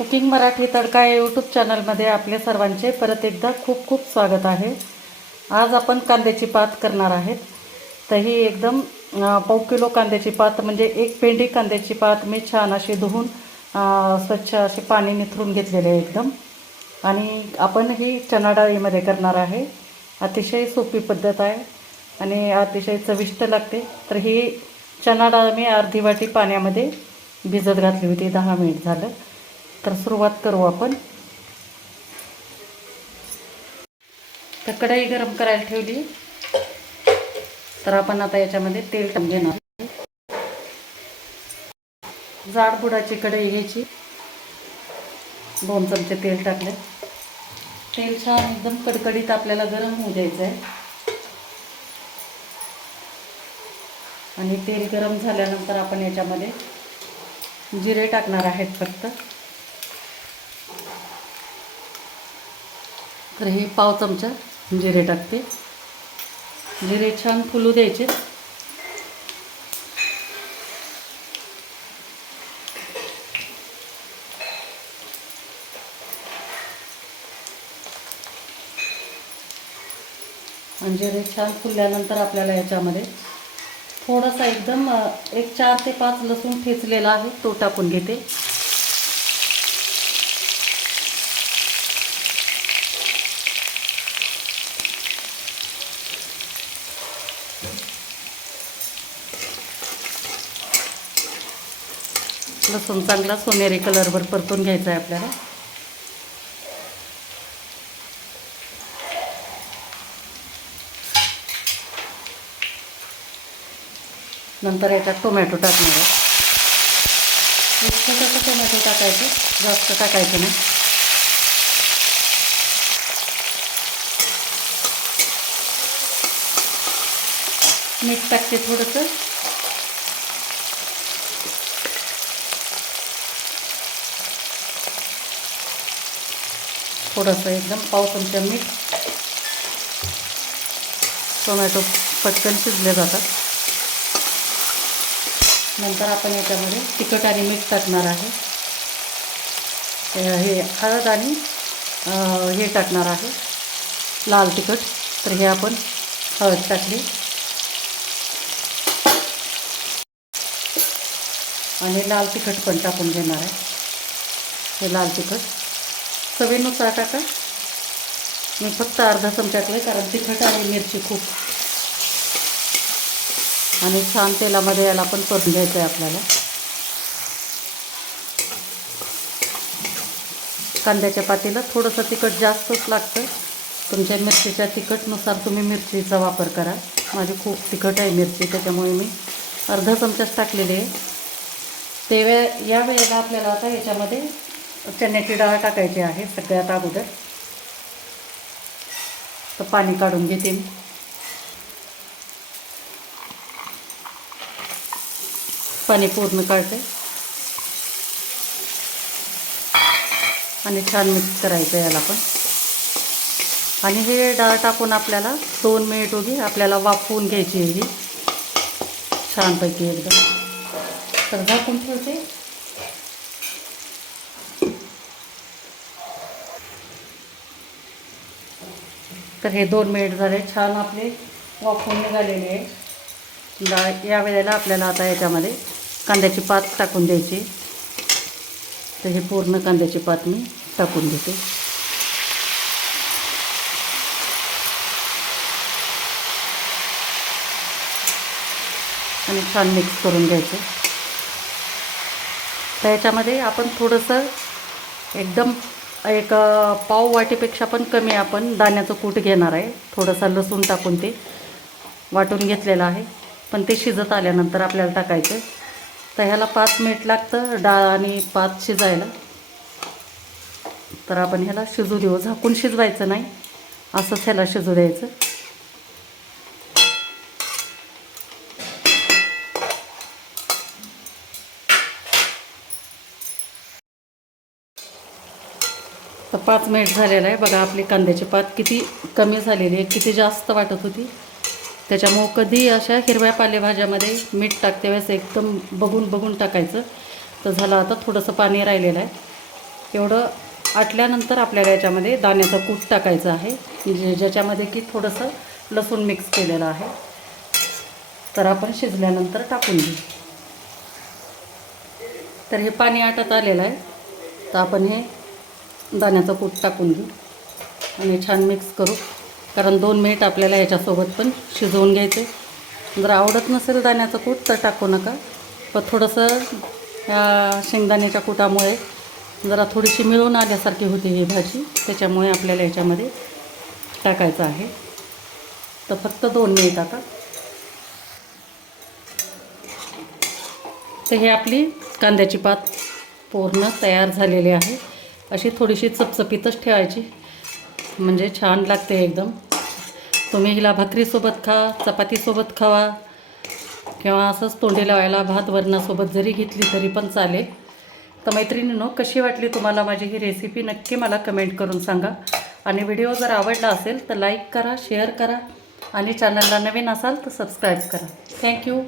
Cooking Marathi तडका या YouTube चॅनलमध्ये आपले सर्वांचे परत एकदा खूप खूप स्वागत आहे. आज आपण कांद्याची पात करणार आहेत. तर ही एकदम पाऊ पाव किलो कांद्याची पात म्हणजे एक पेंडी कांद्याची पात मी छान अशी धुवून स्वच्छ असे पाणी निथरून घेतलेले आहे एकदम. आणि आपण ही चणा डाळीमध्ये करणार आहे. अतिशय सोपी पद्धत आहे आणि अतिशय चविष्ट लागते. तर ही चणा डाळ मी अर्धी वाटी पाण्यामध्ये भिजत घातली होती दहा मिनिट झालं. तर सुरुवात करू आपण. तर कढई गरम करायला ठेवली. तर आपण आता याच्यामध्ये तेल टाकून घेणार. जाड बुडाची कढई घ्यायची. दोन चमचे तेल टाकले. तेल छान एकदम कडकडीत आपल्याला गरम होऊ द्यायचं आहे. आणि तेल गरम झाल्यानंतर आपण याच्यामध्ये जिरे टाकणार आहेत फक्त. तर हे पाव चमचा म्हणजे जिरे टाकते. म्हणजे जिरे छान फुलू द्यायचे. म्हणजे आणि जिरे छान फुलल्यानंतर आपल्याला याच्यामध्ये थोडासा एकदम एक चार ते पाच लसूण ठेचलेला आहे तो टाकून घेते. लसूण चांगला सोनेरी कलरवर परतून घ्यायचा आहे आपल्याला. नंतर याच्यात टोमॅटो टाकणार आहे. टोमॅटो टाकायचं? जास्त टाकायचं नाही. मीठ टाकते थोडंसं. थोडंसं एकदम पाव चमचा मीठ. टोमॅटो पटकन शिजले जातात. नंतर आपण याच्यामध्ये तिखट आणि मीठ टाकणार आहे. हे- हळद आणि हे टाकणार आहे. लाल तिखट. तर हे आपण हळद टाकली. आणि लाल तिखट पण टाकून घेणार आहे. हे लाल तिखट. चवीनुसार टाका. मी फक्त अर्धा चमचा टाकलं कारण तिखट आणि मिरची खूप. आणि छान तेलामध्ये याला पण करून घ्यायचं आहे आपल्याला. कांद्याच्या पातीला थोडंसं तिखट जास्तच लागतं. तुमच्या मिरचीच्या तिखटनुसार तुम्ही मिरचीचा वापर करा. माझी खूप तिखट आहे मिरची त्याच्यामुळे मी अर्धा चमचाच टाकलेली आहे. ते वे या वेळेला आपल्याला आता याच्यामध्ये चण्याची डाळ टाकायची आहे सगळ्यात अगोदर. तर पाणी काढून घेते मी. पाणी पूर्ण काढते. आणि छान मिक्स करायचं याला पण. आणि हे डाळ टाकून आपल्याला दोन मिनिट उभी आपल्याला वाफवून घ्यायची आहे ही. छानपैकी एकदम. तर झाकून ठेवते तर हे दोन मिनिट झाले छान आपले वाफून निघालेले आहे डाळ या वेळेला आपल्याला आता याच्यामध्ये कांद्याची पात टाकून द्यायची. तर हे पूर्ण कांद्याची पात मी टाकून देते. आणि छान मिक्स करून घ्यायचं. तर ह्याच्यामध्ये आपण थोडंसं एकदम एक पाव वाटीपेक्षा पण कमी आपण दाण्याचं कूट घेणार आहे. थोडंसं लसूण टाकून ते वाटून घेतलेलं आहे. पण ते शिजत आल्यानंतर आपल्याला टाकायचं तर ह्याला पाच मिनिट लागतं डाळ आणि पात शिजायला. तर आपण ह्याला शिजू देऊ. झाकून शिजवायचं नाही. असंच ह्याला शिजू द्यायचं. पाच मिनिट झालेलं आहे. बघा आपली कांद्याची पात किती कमी झालेली आहे किती जास्त वाटत होती. त्याच्यामुळं कधी अशा हिरव्या पालेभाज्यामध्ये मीठ टाकते वेळेस एकदम बघून बघून टाकायचं. तर झालं आता थोडंसं पाणी राहिलेलं आहे. एवढं आटल्यानंतर आपल्याला याच्यामध्ये दाण्याचं कूट टाकायचं आहे. जे ज्याच्यामध्ये की थोडंसं लसूण मिक्स केलेलं आहे. तर आपण शिजल्यानंतर टाकून घेऊ. तर हे पाणी आटत आलेलं आहे. तर आपण हे दाण्याचं कूट टाकून घेऊ. आणि छान मिक्स करू. कारण दोन मिनिट आपल्याला याच्यासोबत पण शिजवून घ्यायचे जर आवडत नसेल दाण्याचं कूट तर टाकू नका. पण थोडंसं ह्या शेंगदाण्याच्या कुटामुळे जरा थोडीशी मिळून आल्यासारखी होती ही भाजी. त्याच्यामुळे आपल्याला याच्यामध्ये टाकायचं आहे. तर फक्त दोन मिनिट आता. तर हे आपली कांद्याची पात पूर्ण तयार झालेली आहे. अशी थोडीशी चपचपीतच ठेवायची. म्हणजे छान लागते एकदम. तुम्ही हिला भाकरीसोबत खा चपातीसोबत खावा किंवा असंच तोंडी लावायला भात वरणासोबत जरी घेतली तरी पण चालेल. तर मैत्रिणीनो कशी वाटली तुम्हाला माझी ही रेसिपी नक्की मला कमेंट करून सांगा. आणि व्हिडिओ जर आवडला असेल तर लाईक करा शेअर करा. आणि चॅनलला नवीन असाल तर सबस्क्राईब करा. थँक्यू